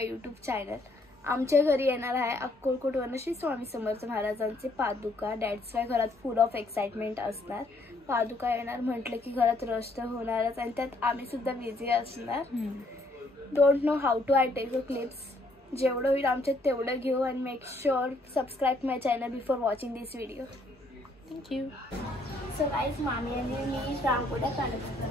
माय YouTube channel. आमच्या घरी येणार आहे अक्कलकोटवरून श्री स्वामी समर्थ महाराजांचे पादुका. दॅट्स वाय घरात फुल ऑफ एक्साइटमेंट असणार. पादुका येणार म्हटलं की घरात रश तर होणारच आणि त्यात आम्ही सुद्धा बिझी असणार. Don't know how to I take a clips. जेवढं होईल आमच्यात तेवढं घेऊ आणि make sure subscribe my channel before watching this video. Thank you. So guys मामी आणि मी रांगोळ्या काढत होतो.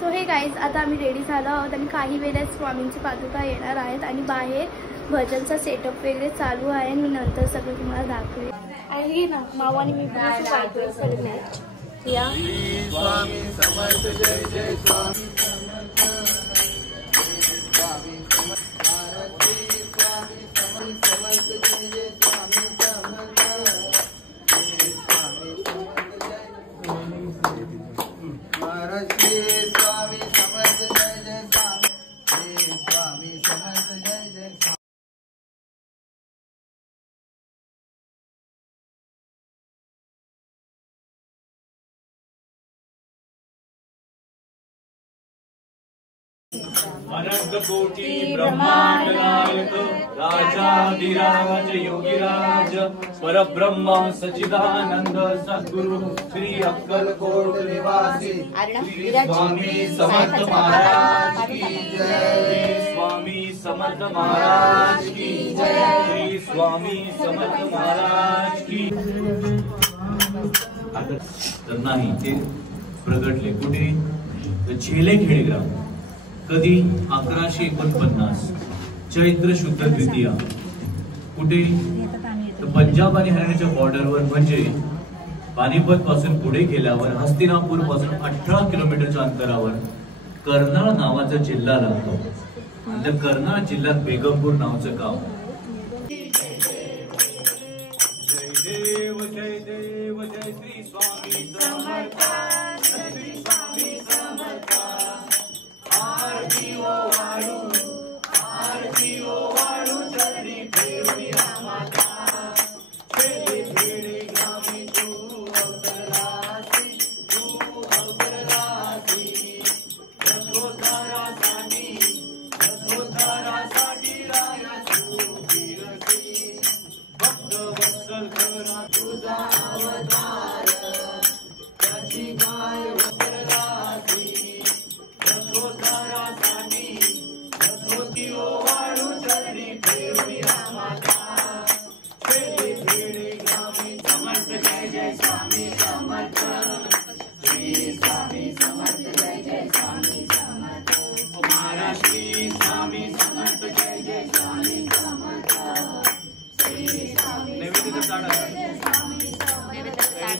सो हे गाईज आता आम्ही रेडी झालो आहोत आणि काही वेळात स्वामींची पादुका येणार आहेत आणि बाहेर भजनचा सेटअप वगैरे चालू आहे आणि मी नंतर सगळं तुम्हाला दाखवेल. आणि ना मावानी मी या स्वामी समर्थ जय जय स्वामी अनंत कोटि ब्रह्मांड नायक राजाधिराज योगीराज परब्रह्म सच्चिदानंद सद्गुरु श्री अक्कलकोट निवासी स्वामी समर्थ महाराज की जय. स्वामी समर्थ महाराज की जय. श्री स्वामी समर्थ महाराज की. तर नाही ते प्रगटले कुठे तर छेलेखेडे ग्राम. कधी 1149 चैत्र शुद्ध द्वितीया. कुठे तर पंजाब आणि हरियाणाच्या बॉर्डरवर म्हणजे पानिपत पासून पुढे गेल्यावर हस्तिनापूर पासून 18 किलोमीटरच्या अंतरावर कर्नाळ नावाचा जिल्हा लागतो. आणि त्या कर्नाळ जिल्ह्यात बेगमपूर नावाचं गाव. जय देव जय श्री स्वामी समर्थ. श्री स्वामी समर्थ. आरती ओ वाळू चरणी ठेवली माता. खेळे खेळे गावी तू अवतरलासी. रथोत्तरासाठी राया तू फिरती. भक्त वत्सल करा तुझा अवतार. त्याची गाय अवतरलासी.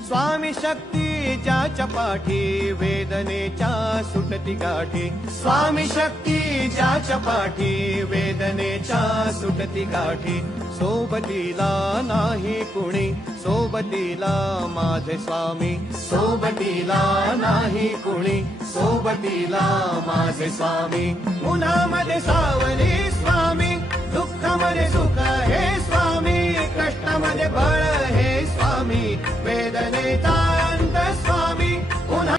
स्वामी शक्ती ज्याच्या पाठी वेदनेच्या सुटती गाठी. स्वामी शक्ती ज्याच्या पाठी वेदनेच्या सुटती गाठी. सोबतीला नाही कुणी सोबतीला माझे स्वामी. सोबतीला नाही कुणी सोबतीला माझे स्वामी. उन्हामध्ये सावली स्वामी. दुःखामध्ये सुख हे स्वामी. कष्टामध्ये बळ हे स्वामी. वेदनेचा अंत स्वामी. पुन्हा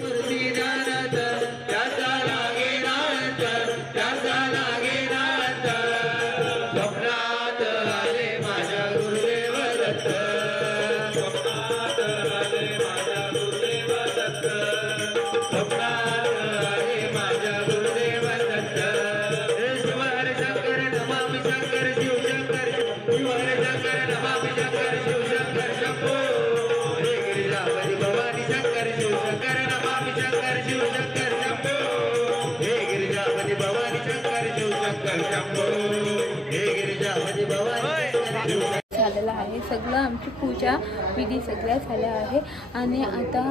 झालेला आहे सगळं. आमची पूजा विधी सगळ्या झाल्या आहे आणि आता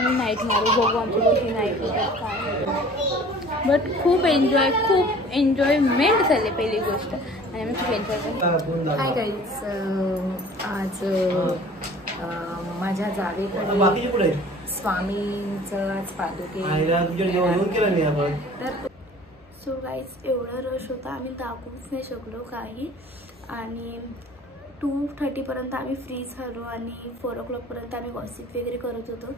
मी नाईट मारू. बघू आमची कशी नाईट होतात काय. बट खूप एन्जॉयमेंट झाले पहिली गोष्ट आणि आम्ही खूप एन्जॉय केलं. हाय गाईज, आज माझ्या जावेकडे स्वामींचं आज पादुके. सो गाईज एवढा रश होता, आम्ही दाखवूच नाही शकलो काही. आणि 2:30पर्यंत आम्ही फ्री झालो आणि 4 o'clockपर्यंत आम्ही गॉसिप वगैरे करत होतो.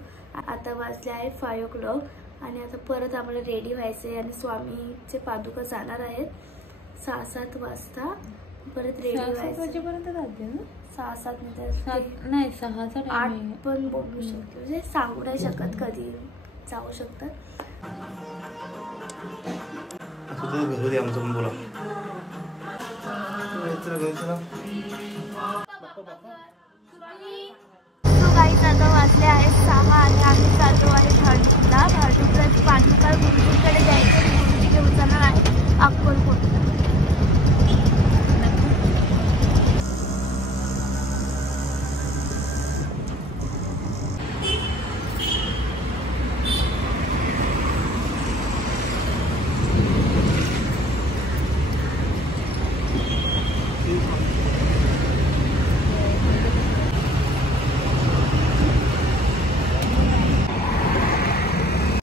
आता वाजले आहे 5 o'clock आणि आता परत आम्हाला रेडी व्हायचं आहे आणि स्वामीचे पादुका जाणार आहेत 6-7 वाजता. परत रेडी व्हायचं. 6-7 नाही 6चा 8 पण बोलू शकतो, म्हणजे सांगू नाही शकत कधी जाऊ शकतात. आता वाजले आहेत 6 आणि आम्ही चाललो आहे भाडूपला. भाडूपला पादुका गुरुजीकडे जायचं, गुरुजी घेऊन जाणार आहे.